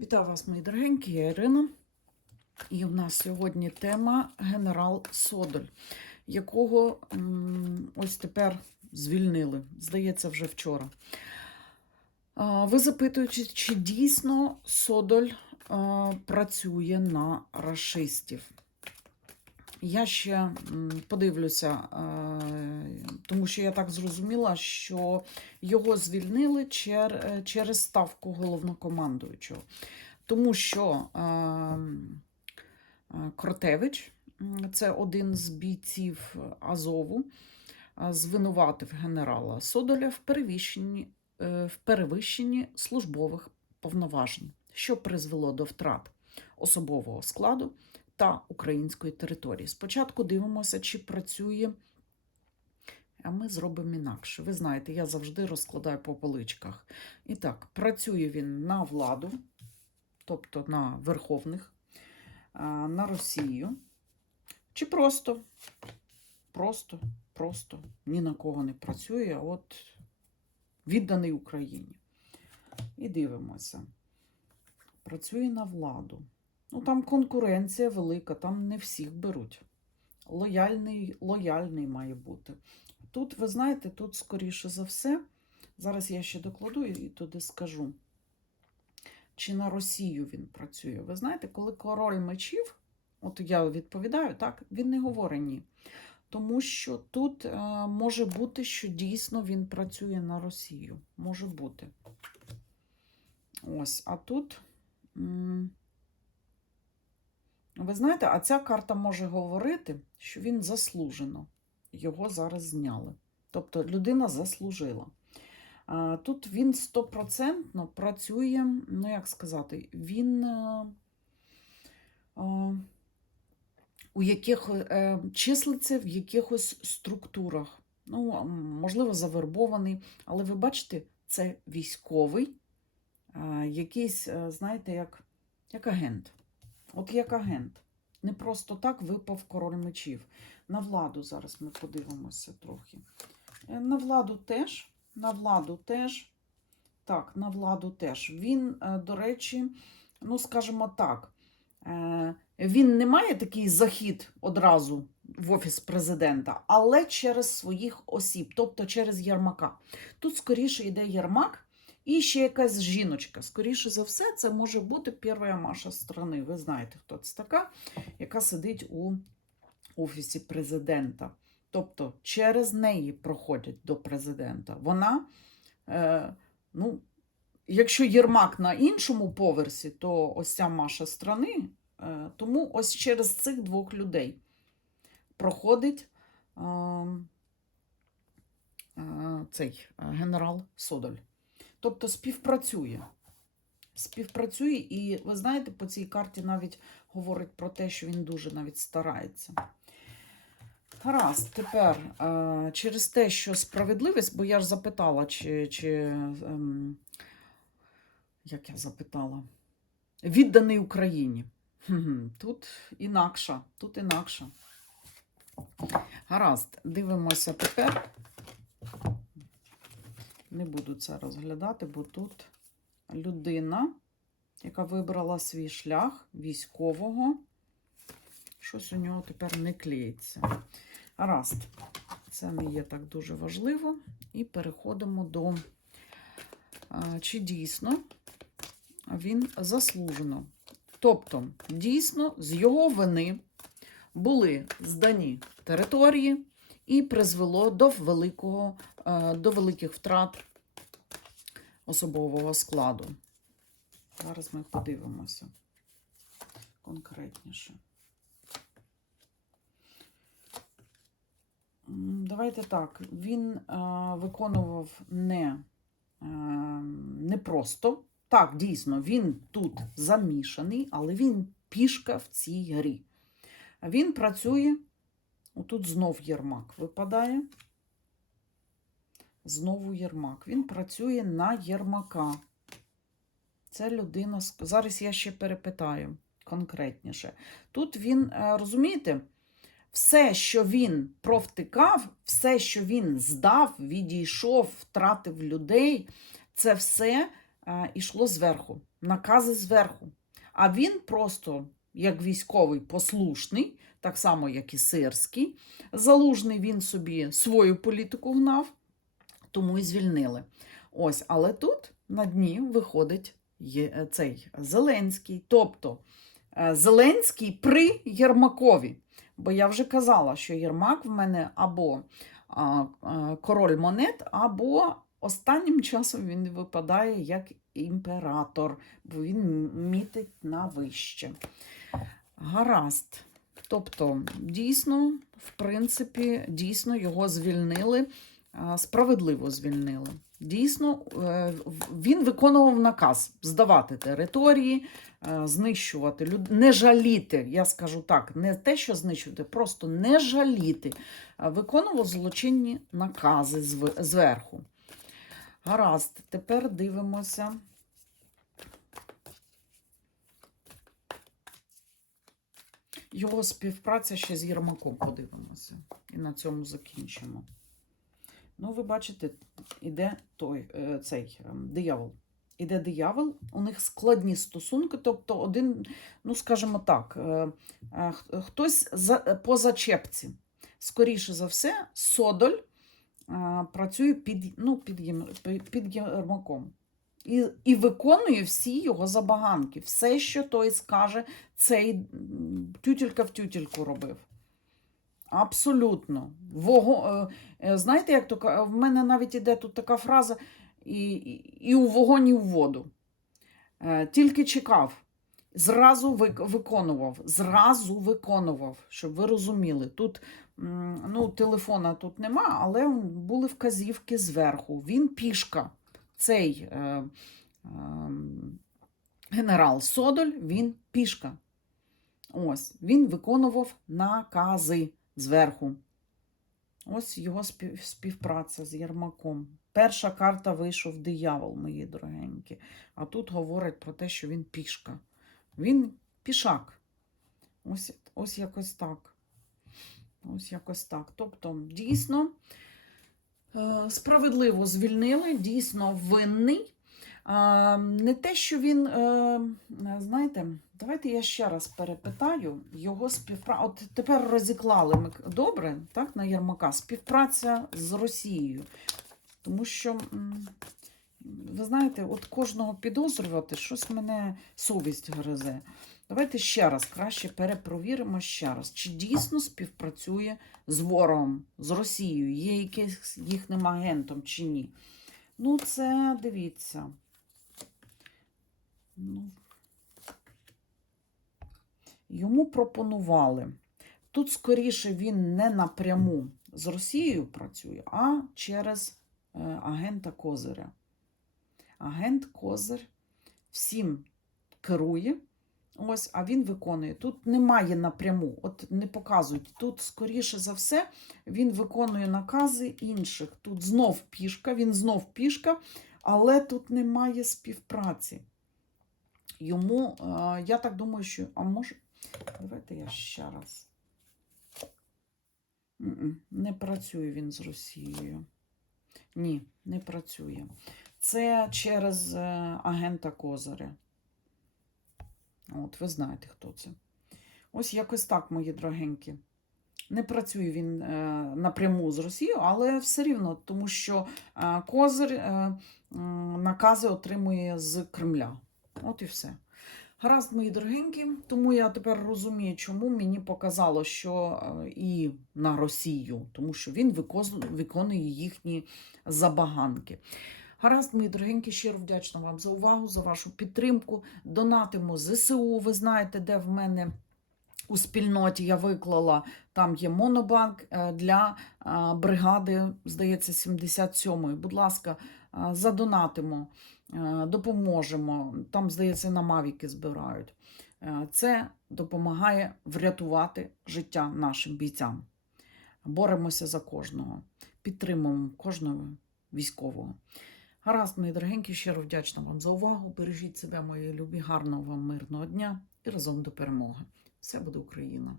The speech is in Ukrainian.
Вітаю вас, мої дорогенькі, я Ірина. І в нас сьогодні тема генерал Содоль, якого ось тепер звільнили, здається, вже вчора. Ви запитуєте, чи дійсно Содоль працює на рашистів? Я ще подивлюся, е, тому що я так зрозуміла, що його звільнили е, через ставку головнокомандуючого. Тому що е, е, Кротевич, це один з бійців Азову, звинуватив генерала Содоля в перевищенні, в перевищенні службових повноважень, що призвело до втрат особового складу та української території. Спочатку дивимося, чи працює. А ми зробимо інакше. Ви знаєте, я завжди розкладаю по поличках. І так, працює він на владу, тобто на верховних, на Росію. Чи просто, просто, просто ні на кого не працює, а от відданий Україні. І дивимося. Працює на владу. Ну, там конкуренція велика, там не всіх беруть. Лояльний, лояльний має бути. Тут, ви знаєте, тут, скоріше за все, зараз я ще докладу і туди скажу, чи на Росію він працює. Ви знаєте, коли король мечів, от я відповідаю, так, він не говорить ні. Тому що тут е, може бути, що дійсно він працює на Росію. Може бути. Ось, а тут. м, Ви знаєте, а ця карта може говорити, що він заслужено. Його зараз зняли. Тобто людина заслужила. Тут він стопроцентно працює, ну як сказати, він е, е, у яких е, числиться в якихось структурах. Ну, можливо, завербований, але ви бачите, це військовий, якийсь, знаєте, як, як агент. От як агент. Не просто так випав король мечів. На владу зараз ми подивимося трохи. Е, На владу теж. На владу теж. Так, на владу теж. Він, е, до речі, ну, скажімо так, е, він не має такий захід одразу в офіс президента, але через своїх осіб, тобто через Єрмака. Тут скоріше йде Єрмак і ще якась жіночка. Скоріше за все, це може бути перша Маша страни. Ви знаєте, хто це така, яка сидить у офісі президента. Тобто через неї проходять до президента. Вона, е, ну, якщо Єрмак на іншому поверсі, то ось ця Маша страни, е, тому ось через цих двох людей проходить е, е, цей е, генерал Содоль. Тобто співпрацює. Співпрацює, і ви знаєте, по цій карті навіть говорить про те, що він дуже навіть старається. Гаразд, тепер е, через те, що справедливість, бо я ж запитала, чи, чи ем, як я запитала, відданий Україні. Тут інакша, тут інакша. Гаразд, дивимося тепер. Не буду це розглядати, бо тут людина, яка вибрала свій шлях військового. Щось у нього тепер не клеїться. Гаразд, це не є так дуже важливо. І переходимо до, чи дійсно він заслужено. Тобто, дійсно, з його вини були здані території і призвело до, великого, е, до великих втрат особового складу. Зараз ми подивимося конкретніше. Давайте так. Він е, виконував не, е, не просто. Так, дійсно, він тут замішаний, але він пішка в цій грі. Він працює. Отут знов Єрмак випадає. Знову Єрмак. Він працює на Єрмака. Це людина. Зараз я ще перепитаю конкретніше. Тут він, е, розумієте, все, що він провтикав, все, що він здав, відійшов, втратив людей, це все е, йшло зверху, накази зверху. А він просто, як військовий, послушний, так само, як і сирський, залужний він собі свою політику гнав, тому і звільнили. Ось, але тут на дні виходить є- е, цей Зеленський. Тобто е, Зеленський при Єрмакові. Бо я вже казала, що Єрмак в мене або а, король монет, або останнім часом він випадає як імператор, бо він мітить на вище. Гаразд. Тобто, дійсно, в принципі, дійсно його звільнили, справедливо звільнили. Дійсно, е, він виконував наказ здавати території, е, знищувати люд... не жаліти. Я скажу так, не те, що знищувати, просто не жаліти. Виконував злочинні накази зверху. Гаразд, тепер дивимося. Його співпраця ще з Єрмаком подивимося. І на цьому закінчимо. Ну, ви бачите, іде той, е, цей ем, диявол. Іде диявол, у них складні стосунки, тобто один, ну скажімо так, е, е, хтось по зачепці. Скоріше за все, Содоль е, працює під, ну, під, Єрмаком. І, і виконує всі його забаганки. Все, що той скаже, цей тютілька в тютільку робив. Абсолютно. Вого... е, е, Знаєте, як то в мене навіть іде тут така фраза і, і, і у вогонь, і у воду. Е, Тільки чекав, зразу виконував, зразу виконував, щоб ви розуміли. Тут ну, телефона тут нема, але були вказівки зверху. Він пішка. Цей е, е, генерал Содоль, він пішка. Ось, він виконував накази зверху. Ось його спів, співпраця з Єрмаком. Перша карта вийшов диявол, мої дорогенькі. А тут говорить про те, що він пішка. Він пішак. Ось, ось якось так. Ось якось так. Тобто, дійсно, е, справедливо звільнили, дійсно винний. Не те, що він, е, знаєте, давайте я ще раз перепитаю його співпраця. От тепер розіклали ми добре, так, на Єрмака, співпраця з Росією. Тому що, ви знаєте, от кожного підозрювати, щось мене совість гризе. Давайте ще раз краще перепровіримо ще раз, чи дійсно співпрацює з ворогом, з Росією, є якийсь їхнім агентом чи ні. Ну, це дивіться. Ну, йому пропонували. Тут, скоріше, він не напряму з Росією працює, а через е, агента Козиря. Агент Козир всім керує, ось, а він виконує. Тут немає напряму, от не показують. Тут, скоріше за все, він виконує накази інших. Тут знов пішка, він знов пішка, але тут немає співпраці. Йому, я так думаю, що. А може. Давайте я ще раз. Не працює він з Росією. Ні, не працює. Це через е, агента Козаря. От, ви знаєте, хто це. Ось якось так, мої дорогенькі. Не працює він е, напряму з Росією, але все рівно, тому що е, Козир накази отримує з Кремля. От і все. Гаразд, мої дорогенькі, тому я тепер розумію, чому мені показало, що е, і на Росію, тому що він виконує їхні забаганки. Гаразд, мої дорогенькі, щиро вдячна вам за увагу, за вашу підтримку. Донатимо ЗСУ. Ви знаєте, де в мене у спільноті я виклала. Там є монобанк е, для е, бригади, здається, 77-ї. Будь ласка, задонатимо, допоможемо. Там, здається, на Мавіки збирають. Е, Це допомагає врятувати життя нашим бійцям. Боремося за кожного, підтримуємо кожного військового. Гаразд, мої дорогенькі, щиро вдячна вам за увагу. Бережіть себе, мої любі, гарного вам мирного дня і разом до перемоги. Все буде Україна!